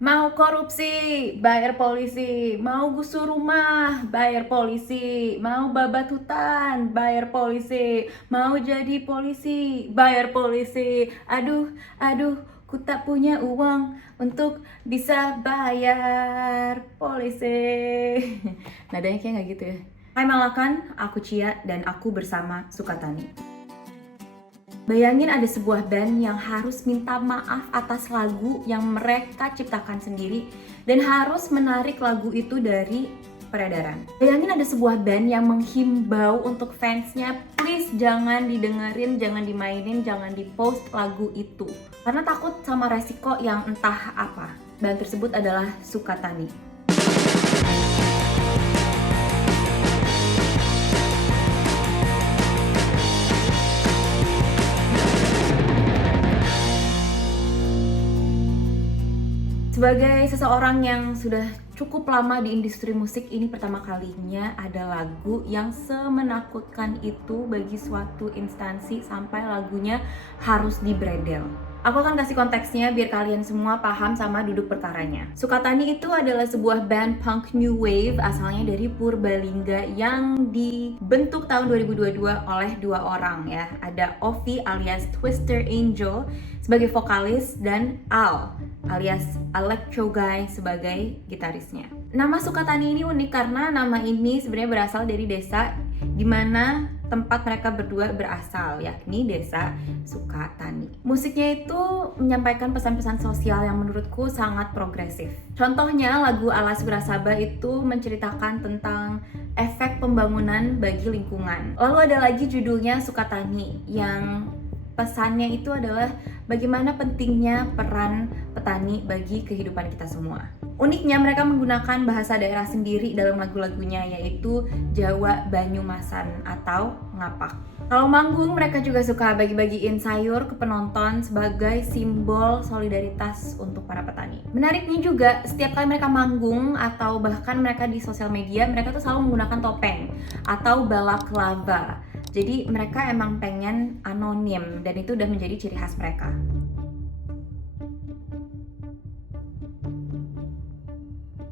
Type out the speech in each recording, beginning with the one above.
Mau korupsi, bayar polisi. Mau gusur rumah, bayar polisi. Mau babat hutan, bayar polisi. Mau jadi polisi, bayar polisi. Aduh, ku tak punya uang untuk bisa bayar polisi. Nadanya kayak nggak gitu ya. Hai Malakan, aku Cia dan aku bersama Sukatani. Bayangin ada sebuah band yang harus minta maaf atas lagu yang mereka ciptakan sendiri dan harus menarik lagu itu dari peredaran. Bayangin ada sebuah band yang menghimbau untuk fansnya, please jangan didengerin, jangan dimainin, jangan dipost lagu itu. Karena takut sama resiko yang entah apa. Band tersebut adalah Sukatani. Sebagai seseorang yang sudah cukup lama di industri musik ini, pertama kalinya ada lagu yang semenakutkan itu bagi suatu instansi sampai lagunya harus dibredel. Aku akan kasih konteksnya biar kalian semua paham sama duduk perkaranya. Sukatani itu adalah sebuah band punk new wave asalnya dari Purbalingga yang dibentuk tahun 2022 oleh dua orang ya. Ada Ovi alias Twister Angel sebagai vokalis dan Al alias Electro Guy sebagai gitarisnya. Nama Sukatani ini unik karena nama ini sebenarnya berasal dari desa di mana tempat mereka berdua berasal, yakni desa Sukatani. Musiknya itu menyampaikan pesan-pesan sosial yang menurutku sangat progresif. Contohnya lagu Alas Berasaba itu menceritakan tentang efek pembangunan bagi lingkungan. Lalu ada lagi judulnya Sukatani yang pesannya itu adalah bagaimana pentingnya peran petani bagi kehidupan kita semua. Uniknya mereka menggunakan bahasa daerah sendiri dalam lagu-lagunya, yaitu Jawa Banyumasan atau ngapak. Kalau manggung mereka juga suka bagi-bagiin sayur ke penonton sebagai simbol solidaritas untuk para petani. Menariknya juga setiap kali mereka manggung atau bahkan mereka di sosial media, mereka tuh selalu menggunakan topeng atau balaklava. Jadi mereka emang pengen anonim dan itu udah menjadi ciri khas mereka.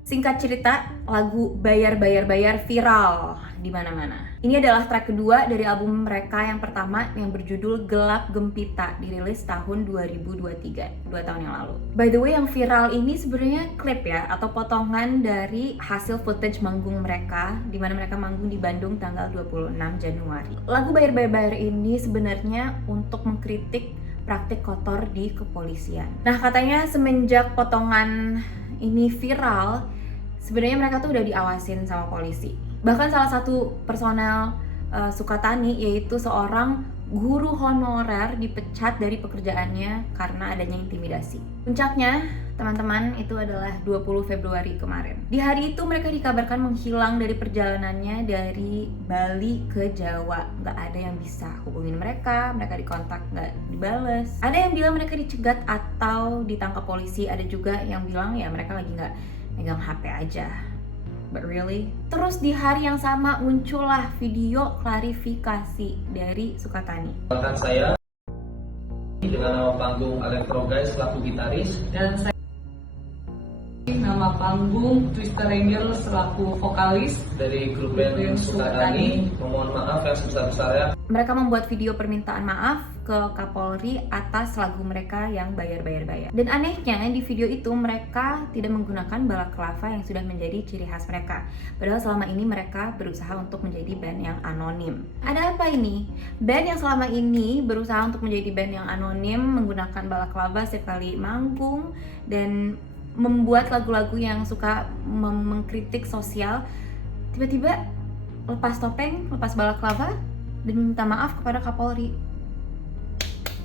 Singkat cerita, lagu Bayar viral di mana-mana. Ini adalah track kedua dari album mereka yang pertama yang berjudul Gelap Gempita, dirilis tahun 2023, 2 tahun yang lalu. By the way, yang viral ini sebenarnya klip ya atau potongan dari hasil footage manggung mereka di mana mereka manggung di Bandung tanggal 26 Januari. Lagu Bayar ini sebenarnya untuk mengkritik praktik kotor di kepolisian. Nah, katanya semenjak potongan ini viral, sebenarnya mereka tuh udah diawasin sama polisi. Bahkan salah satu personel Sukatani, yaitu seorang guru honorer, dipecat dari pekerjaannya karena adanya intimidasi. Puncaknya, teman-teman, itu adalah 20 Februari kemarin. Di hari itu mereka dikabarkan menghilang dari perjalanannya dari Bali ke Jawa. Nggak ada yang bisa hubungin mereka dikontak nggak dibales. Ada yang bilang mereka dicegat atau ditangkap polisi, ada juga yang bilang ya mereka lagi nggak megang HP aja. But really? Terus di hari yang sama muncullah video klarifikasi dari Sukatani. Bahkan saya dengan nama panggung Electro Guy selaku gitaris dan saya nama panggung Twister Angel selaku vokalis dari grup band Sukatani. Memohon maaf yang sebesar-besarnya. Mereka membuat video permintaan maaf ke Kapolri atas lagu mereka yang Bayar. Dan anehnya di video itu mereka tidak menggunakan balaklava yang sudah menjadi ciri khas mereka. Padahal selama ini mereka berusaha untuk menjadi band yang anonim. Ada apa ini? Band yang selama ini berusaha untuk menjadi band yang anonim, menggunakan balaklava setiap kali manggung dan membuat lagu-lagu yang suka mengkritik sosial, tiba-tiba lepas topeng, lepas balaklava dan meminta maaf kepada Kapolri.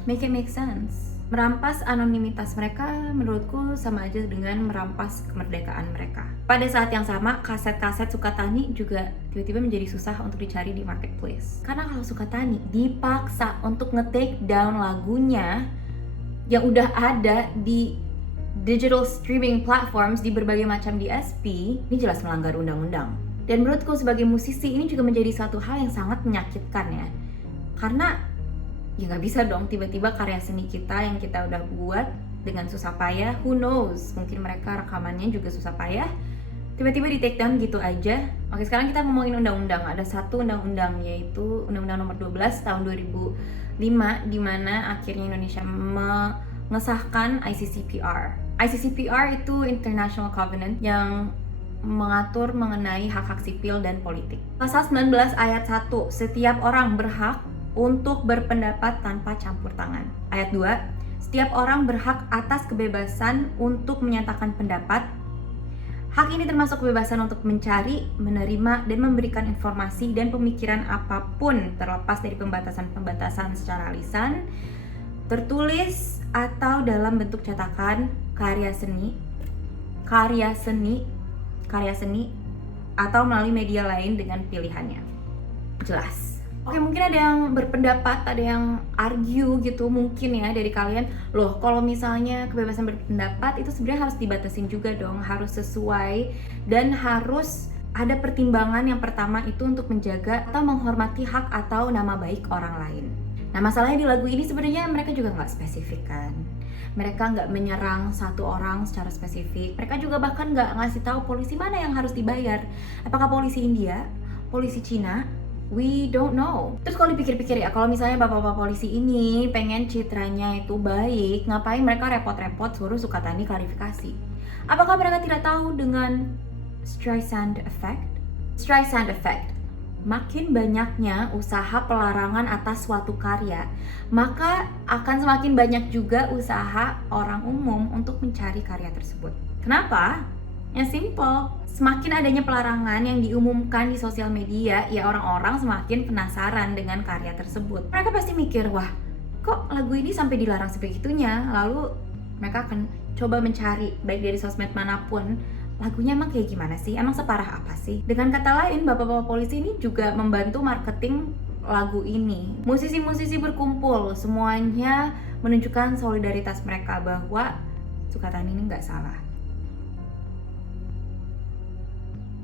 Make it make sense. Merampas anonimitas mereka menurutku sama aja dengan merampas kemerdekaan mereka. Pada saat yang sama, kaset-kaset Sukatani juga tiba-tiba menjadi susah untuk dicari di marketplace. Karena kalau Sukatani dipaksa untuk nge-take down lagunya yang udah ada di digital streaming platforms di berbagai macam DSP, ini jelas melanggar undang-undang. Dan menurutku sebagai musisi ini juga menjadi satu hal yang sangat menyakitkan ya. Karena ya nggak bisa dong tiba-tiba karya seni kita yang kita udah buat dengan susah payah. Who knows, mungkin mereka rekamannya juga susah payah, tiba-tiba di take down gitu aja. Oke, sekarang kita ngomongin undang-undang. Ada satu undang-undang, yaitu Undang-Undang Nomor 12 tahun 2005, di mana akhirnya Indonesia mengesahkan ICCPR. ICCPR itu International Covenant yang mengatur mengenai hak-hak sipil dan politik. Pasal 19 ayat 1, setiap orang berhak untuk berpendapat tanpa campur tangan. Ayat 2, setiap orang berhak atas kebebasan untuk menyatakan pendapat. Hak ini termasuk kebebasan untuk mencari, menerima, dan memberikan informasi dan pemikiran apapun terlepas dari pembatasan-pembatasan secara lisan, tertulis, atau dalam bentuk cetakan, karya seni, atau melalui media lain dengan pilihannya. Jelas. Oke, mungkin ada yang berpendapat, ada yang argue gitu mungkin ya dari kalian, loh kalau misalnya kebebasan berpendapat itu sebenarnya harus dibatasin juga dong, harus sesuai dan harus ada pertimbangan. Yang pertama itu untuk menjaga atau menghormati hak atau nama baik orang lain. Nah, masalahnya di lagu ini sebenarnya mereka juga nggak spesifik kan. Mereka nggak menyerang satu orang secara spesifik. Mereka juga bahkan nggak ngasih tahu polisi mana yang harus dibayar. Apakah polisi India, polisi Cina? We don't know. Terus kalau dipikir-pikir ya, kalau misalnya bapak-bapak polisi ini pengen citranya itu baik, ngapain mereka repot-repot suruh Sukatani klarifikasi? Apakah mereka tidak tahu dengan Streisand Effect? Streisand Effect. Makin banyaknya usaha pelarangan atas suatu karya, maka akan semakin banyak juga usaha orang umum untuk mencari karya tersebut. Kenapa? Ya simple, semakin adanya pelarangan yang diumumkan di sosial media, ya orang-orang semakin penasaran dengan karya tersebut. Mereka pasti mikir, wah kok lagu ini sampai dilarang sebegitunya? Lalu mereka akan coba mencari, baik dari sosmed manapun, lagunya emang kayak gimana sih? Emang separah apa sih? Dengan kata lain, bapak-bapak polisi ini juga membantu marketing lagu ini. Musisi-musisi berkumpul, semuanya menunjukkan solidaritas mereka bahwa Sukatani ini nggak salah.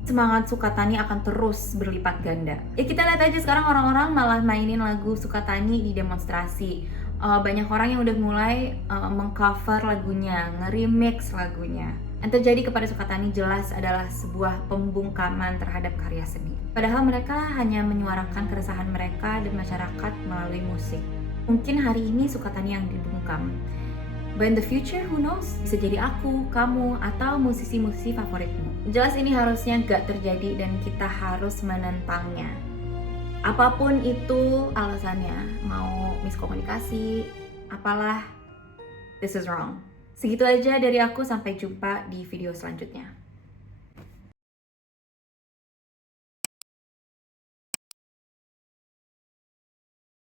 Semangat Sukatani akan terus berlipat ganda. Ya kita lihat aja sekarang orang-orang malah mainin lagu Sukatani di demonstrasi. Banyak orang yang udah mulai mengcover lagunya, nge-remix lagunya. Yang terjadi kepada Sukatani jelas adalah sebuah pembungkaman terhadap karya seni. Padahal mereka hanya menyuarakan keresahan mereka dan masyarakat melalui musik. Mungkin hari ini Sukatani yang dibungkam, but in the future, who knows? Bisa jadi aku, kamu, atau musisi-musisi favoritmu. Jelas ini harusnya gak terjadi dan kita harus menentangnya. Apapun itu alasannya, mau miskomunikasi, apalah, this is wrong. Segitu aja dari aku, sampai jumpa di video selanjutnya.